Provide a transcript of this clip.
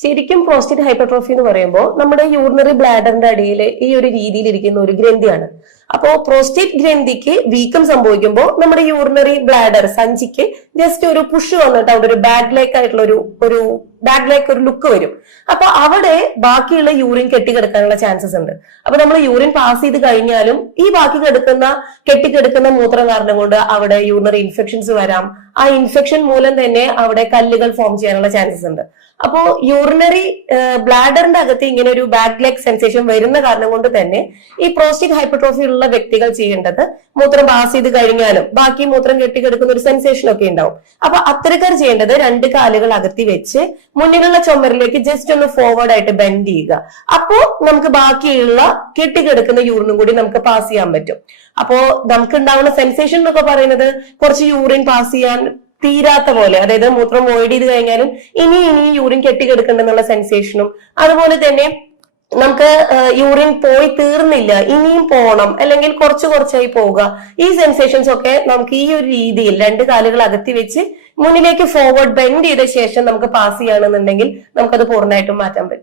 ശരിക്കും prostate hypertrophy എന്ന് പറയുമ്പോൾ നമ്മുടെ യൂറിനറി ബ്ലാഡറിന്റെ അടിയിൽ ഈ ഒരു രീതിയിൽ ഇരിക്കുന്ന ഒരു ഗ്രന്ഥിയാണ്. അപ്പോ പ്രോസ്റ്റേറ്റ് ഗ്രന്ഥിക്ക് വീക്കം സംഭവിക്കുമ്പോൾ നമ്മുടെ യൂറിനറി ബ്ലാഡർ സഞ്ചിക്ക് ജസ്റ്റ് ഒരു പുഷ് വന്നിട്ട് അവിടെ ഒരു ബാഗ് ലേക്ക് ആയിട്ടുള്ള ഒരു ബാഗ് ലേക്ക് ഒരു ലുക്ക് വരും. അപ്പൊ അവിടെ ബാക്കിയുള്ള യൂറിൻ കെട്ടിക്കിടക്കാനുള്ള ചാൻസസ് ഉണ്ട്. അപ്പൊ നമ്മൾ യൂറിൻ പാസ് ചെയ്ത് കഴിഞ്ഞാലും ഈ ബാക്കി കെട്ടിക്കിടക്കുന്ന മൂത്രം കാരണം കൊണ്ട് അവിടെ യൂറിനറി ഇൻഫെക്ഷൻസ് വരാം. ആ ഇൻഫെക്ഷൻ മൂലം തന്നെ അവിടെ കല്ലുകൾ ഫോം ചെയ്യാനുള്ള ചാൻസസ് ഉണ്ട്. അപ്പോ യൂറിനറി ബ്ലാഡറിന്റെ അകത്ത് ഇങ്ങനെ ഒരു ബാക്ക് ലെഗ് സെൻസേഷൻ വരുന്ന കാരണം കൊണ്ട് തന്നെ ഈ പ്രോസ്റ്റേറ്റ് ഹൈപ്പർട്രോഫി ഉള്ള വ്യക്തികൾ ചെയ്യേണ്ടത് മൂത്രം പാസ് ചെയ്ത് കഴിഞ്ഞാലും ബാക്കി മൂത്രം കെട്ടിക്കിടക്കുന്ന ഒരു സെൻസേഷൻ ഒക്കെ ഉണ്ടാവും. അപ്പൊ അത്തരക്കാർ ചെയ്യേണ്ടത് 2 കാലുകൾ അകത്തി വെച്ച് മുന്നിലുള്ള ചുമരിലേക്ക് ജസ്റ്റ് ഒന്ന് ഫോർവേഡ് ആയിട്ട് ബെൻഡ് ചെയ്യുക. അപ്പോ നമുക്ക് ബാക്കിയുള്ള കെട്ടിക്കിടക്കുന്ന യൂറിനും കൂടി നമുക്ക് പാസ് ചെയ്യാൻ പറ്റും. അപ്പോ നമുക്ക് ഉണ്ടാവുന്ന സെൻസേഷൻ എന്നൊക്കെ പറയുന്നത് കുറച്ച് യൂറിൻ പാസ് ചെയ്യാൻ തീരാത്ത പോലെ, അതായത് മൂത്രം വോയിഡ് ചെയ്ത് കഴിഞ്ഞാലും ഇനി യൂറിൻ കെട്ടിക്കിടക്കണ്ടെന്നുള്ള സെൻസേഷനും, അതുപോലെ തന്നെ നമുക്ക് യൂറിൻ പോയി തീർന്നില്ല ഇനിയും പോകണം അല്ലെങ്കിൽ കുറച്ചായി പോവുക, ഈ സെൻസേഷൻസ് ഒക്കെ നമുക്ക് ഈ ഒരു രീതിയിൽ 2 കാലുകൾ അകത്തി വെച്ച് മുന്നിലേക്ക് ഫോർവേഡ് ബെൻഡ് ചെയ്ത ശേഷം നമുക്ക് പാസ് ചെയ്യുകയാണെന്നുണ്ടെങ്കിൽ നമുക്കത് പൂർണ്ണമായിട്ടും മാറ്റാൻ പറ്റും.